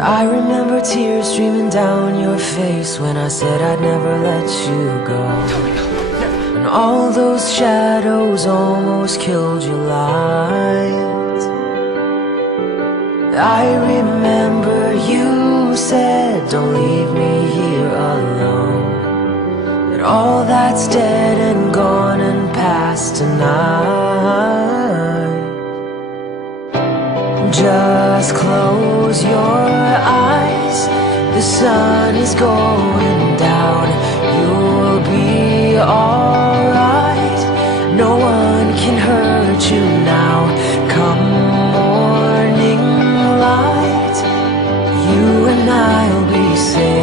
I remember tears streaming down your face when I said I'd never let you go. And all those shadows almost killed your light. I remember you said, don't leave me here alone. But all that's dead and gone and past tonight. Just close your eyes, the sun is going down. You'll be alright, no one can hurt you now. Come morning light, you and I'll be safe.